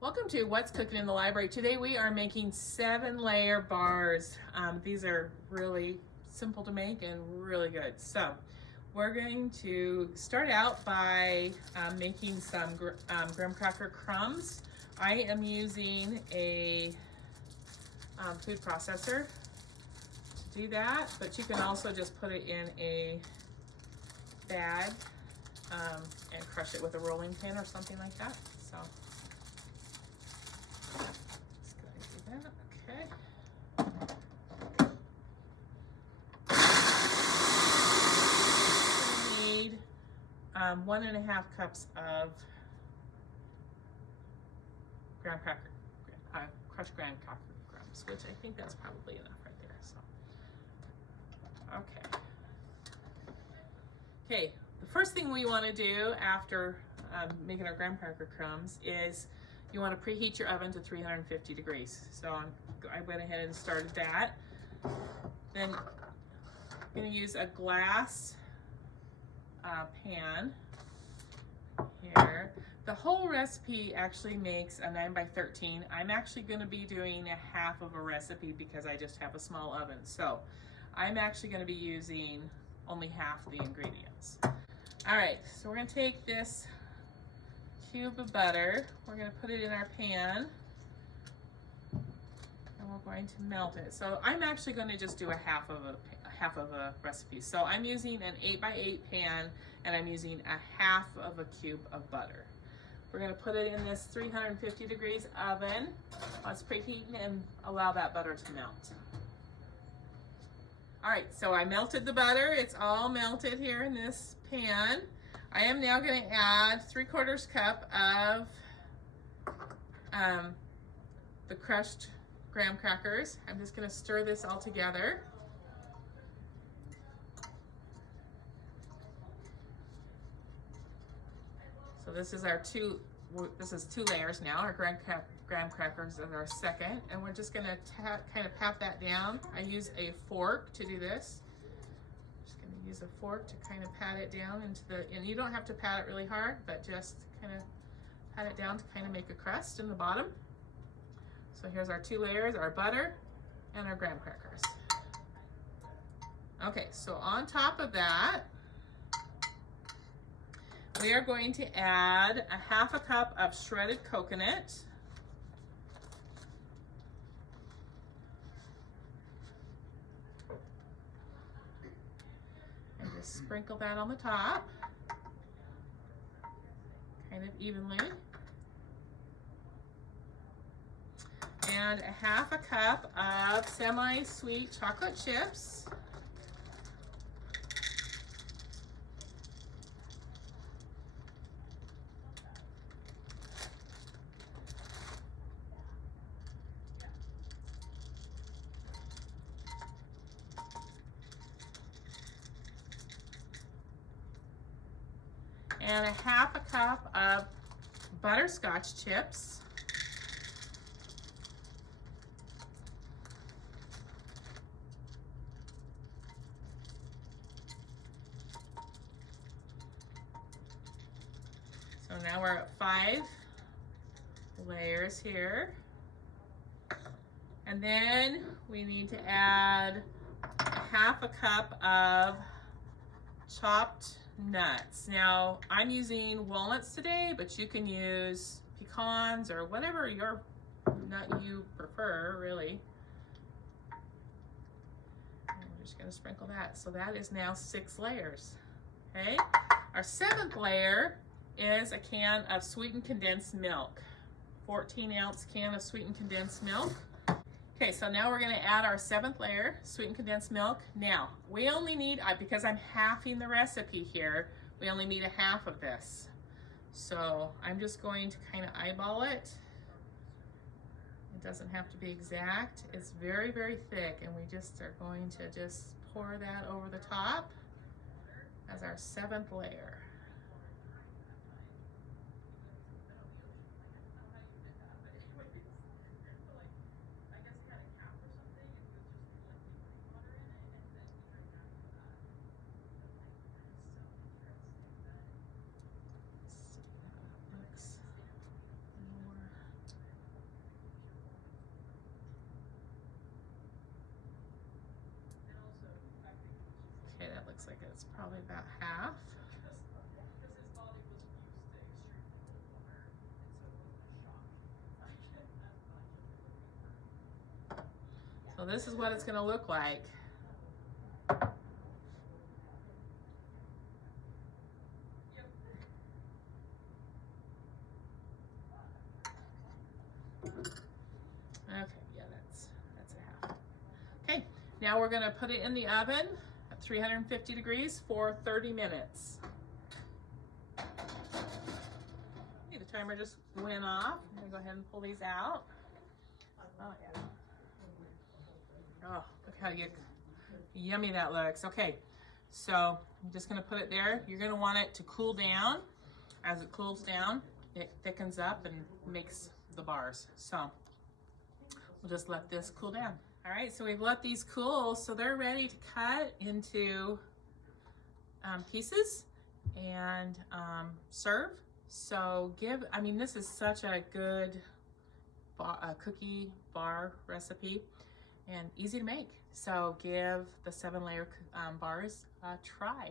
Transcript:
Welcome to What's Cooking in the Library. Today we are making 7-layer bars. These are really simple to make and really good. So we're going to start out by making some graham cracker crumbs. I am using a food processor to do that, but you can also just put it in a bag and crush it with a rolling pin or something like that. So just gonna do that. Okay. We need 1.5 cups of graham cracker, crushed graham cracker crumbs, which I think that's probably enough right there. So, okay. Okay, the first thing we want to do after making our graham cracker crumbs is you want to preheat your oven to 350 degrees. So I went ahead and started that. Then I'm going to use a glass pan here. The whole recipe actually makes a 9 by 13. I'm actually going to be doing a half of a recipe because I just have a small oven. So I'm actually going to be using only half the ingredients. All right, so we're going to take this cube of butter, we're going to put it in our pan, and we're going to melt it. So I'm actually going to just do a half of a recipe. So I'm using an 8 by 8 pan, and I'm using a half of a cube of butter. We're going to put it in this 350 degrees oven. Let's preheat and allow that butter to melt. All right, so I melted the butter. It's all melted here in this pan. I am now going to add 3/4 cup of the crushed graham crackers. I'm just going to stir this all together. So this is two layers now. Our graham crackers are our second, and we're just going to kind of pat that down. I use a fork to do this. Use a fork to kind of pat it down and you don't have to pat it really hard, but just kind of pat it down to kind of make a crust in the bottom. So here's our 2 layers, our butter and our graham crackers. Okay, so on top of that, we are going to add a 1/2 cup of shredded coconut. Sprinkle that on the top, kind of evenly. And a 1/2 cup of semi-sweet chocolate chips. And a 1/2 cup of butterscotch chips. So now we're at 5 layers here. And then we need to add a 1/2 cup of chopped nuts. Now I'm using walnuts today, but you can use pecans or whatever your nut you prefer, really. And we're just going to sprinkle that. So that is now 6 layers. Okay, our 7th layer is a can of sweetened condensed milk, 14-ounce can of sweetened condensed milk. Okay, so now we're going to add our 7th layer, sweetened condensed milk. Now, we only need, because I'm halving the recipe here, we only need a 1/2 of this. So I'm just going to kind of eyeball it. It doesn't have to be exact. It's very, very thick, and we just are going to just pour that over the top as our 7th layer. looks like it's probably about half. So this is what it's going to look like. Okay, yeah, that's a half. Okay, now we're going to put it in the oven at 350 degrees for 30 minutes. Okay, the timer just went off. I'm going to go ahead and pull these out. Oh, yeah. Oh, look how yummy that looks. Okay, so I'm just going to put it there. You're going to want it to cool down. As it cools down, it thickens up and makes the bars. So we'll just let this cool down. All right, so we've let these cool, so they're ready to cut into pieces and serve. So this is such a good cookie bar recipe and easy to make. So give the 7-layer bars a try.